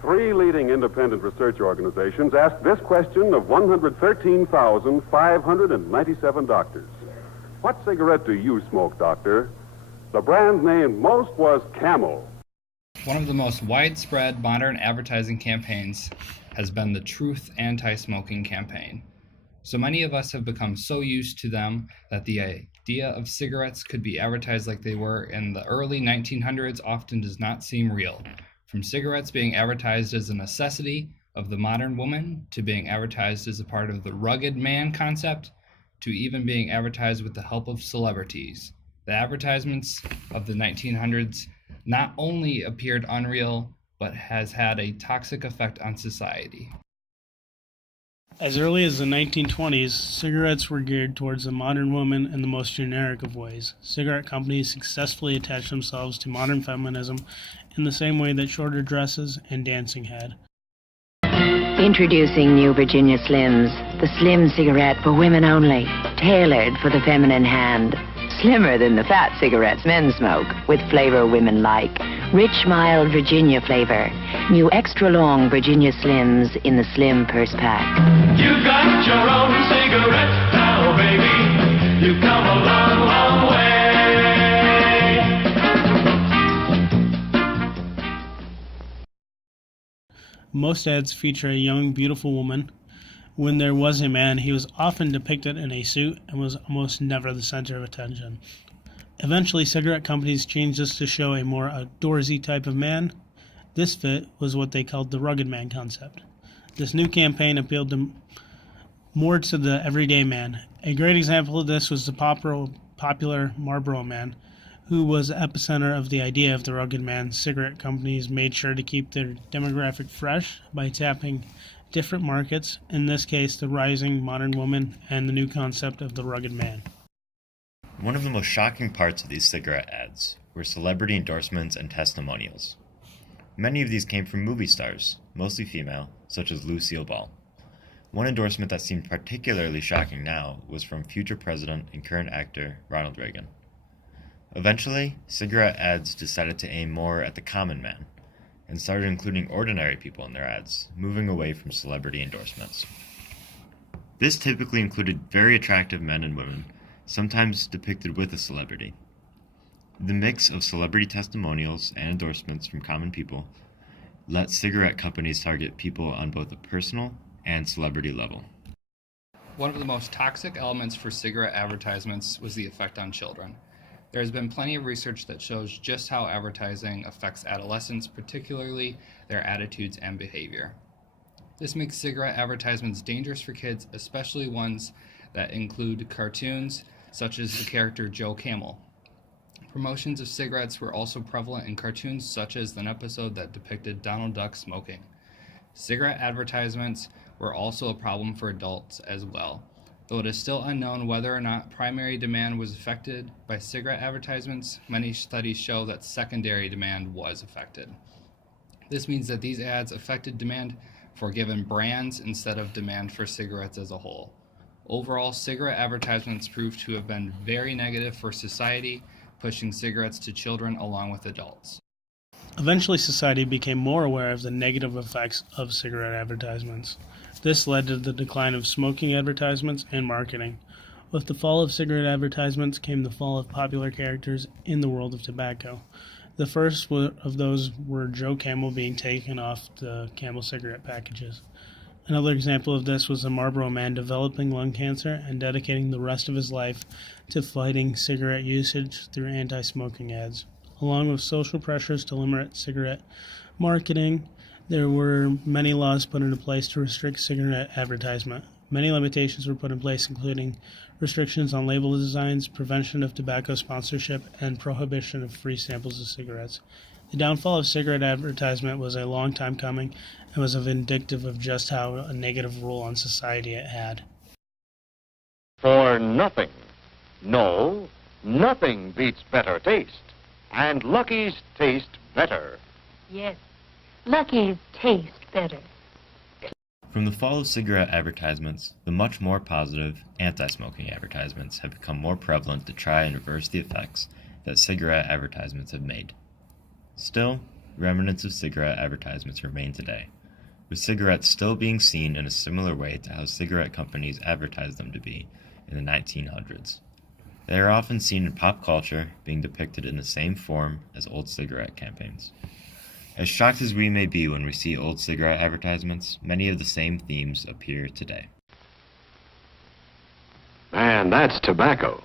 Three leading independent research organizations asked this question of 113,597 doctors. What cigarette do you smoke, doctor? The brand named most was Camel. One of the most widespread modern advertising campaigns has been the Truth Anti-Smoking campaign. So many of us have become so used to them that the idea of cigarettes could be advertised like they were in the early 1900s often does not seem real. From cigarettes being advertised as a necessity of the modern woman, to being advertised as a part of the rugged man concept, to even being advertised with the help of celebrities. The advertisements of the 1900s not only appeared unreal, but has had a toxic effect on society. As early as the 1920s, cigarettes were geared towards the modern woman in the most generic of ways. Cigarette companies successfully attached themselves to modern feminism in the same way that shorter dresses and dancing had. Introducing new Virginia Slims, the slim cigarette for women only, tailored for the feminine hand. Slimmer than the fat cigarettes men smoke, with flavor women like. Rich, mild Virginia flavor. New extra-long Virginia Slims in the slim purse pack. You got your own cigarette now, baby. You've come a long, long way. Most ads feature a young, beautiful woman. When there was a man, he was often depicted in a suit and was almost never the center of attention. Eventually, cigarette companies changed this to show a more outdoorsy type of man. This fit was what they called the rugged man concept. This new campaign appealed more to the everyday man. A great example of this was the popular Marlboro Man, who was the epicenter of the idea of the rugged man. Cigarette companies made sure to keep their demographic fresh by tapping different markets, in this case the rising modern woman and the new concept of the rugged man. One of the most shocking parts of these cigarette ads were celebrity endorsements and testimonials. Many of these came from movie stars, mostly female, such as Lucille Ball. One endorsement that seemed particularly shocking now was from future president and current actor Ronald Reagan. Eventually, cigarette ads decided to aim more at the common man, and started including ordinary people in their ads, moving away from celebrity endorsements. This typically included very attractive men and women, sometimes depicted with a celebrity. The mix of celebrity testimonials and endorsements from common people let cigarette companies target people on both a personal and celebrity level. One of the most toxic elements for cigarette advertisements was the effect on children. There has been plenty of research that shows just how advertising affects adolescents, particularly their attitudes and behavior. This makes cigarette advertisements dangerous for kids, especially ones that include cartoons, such as the character Joe Camel. Promotions of cigarettes were also prevalent in cartoons, such as an episode that depicted Donald Duck smoking. Cigarette advertisements were also a problem for adults as well. Though it is still unknown whether or not primary demand was affected by cigarette advertisements, many studies show that secondary demand was affected. This means that these ads affected demand for given brands instead of demand for cigarettes as a whole. Overall, cigarette advertisements proved to have been very negative for society, pushing cigarettes to children along with adults. Eventually, society became more aware of the negative effects of cigarette advertisements. This led to the decline of smoking advertisements and marketing. With the fall of cigarette advertisements came the fall of popular characters in the world of tobacco. The first of those were Joe Camel being taken off the Camel cigarette packages. Another example of this was the Marlboro Man developing lung cancer and dedicating the rest of his life to fighting cigarette usage through anti-smoking ads. Along with social pressures to limit cigarette marketing, there were many laws put into place to restrict cigarette advertisement. Many limitations were put in place, including restrictions on label designs, prevention of tobacco sponsorship, and prohibition of free samples of cigarettes. The downfall of cigarette advertisement was a long time coming and was indicative of just how a negative role on society it had. For nothing, no, nothing beats better taste. And Lucky's taste better. Yes, Lucky's taste better. From the fall of cigarette advertisements, the much more positive anti-smoking advertisements have become more prevalent to try and reverse the effects that cigarette advertisements have made. Still, remnants of cigarette advertisements remain today, with cigarettes still being seen in a similar way to how cigarette companies advertised them to be in the 1900s. They are often seen in pop culture, being depicted in the same form as old cigarette campaigns. As shocked as we may be when we see old cigarette advertisements, many of the same themes appear today. Man, that's tobacco.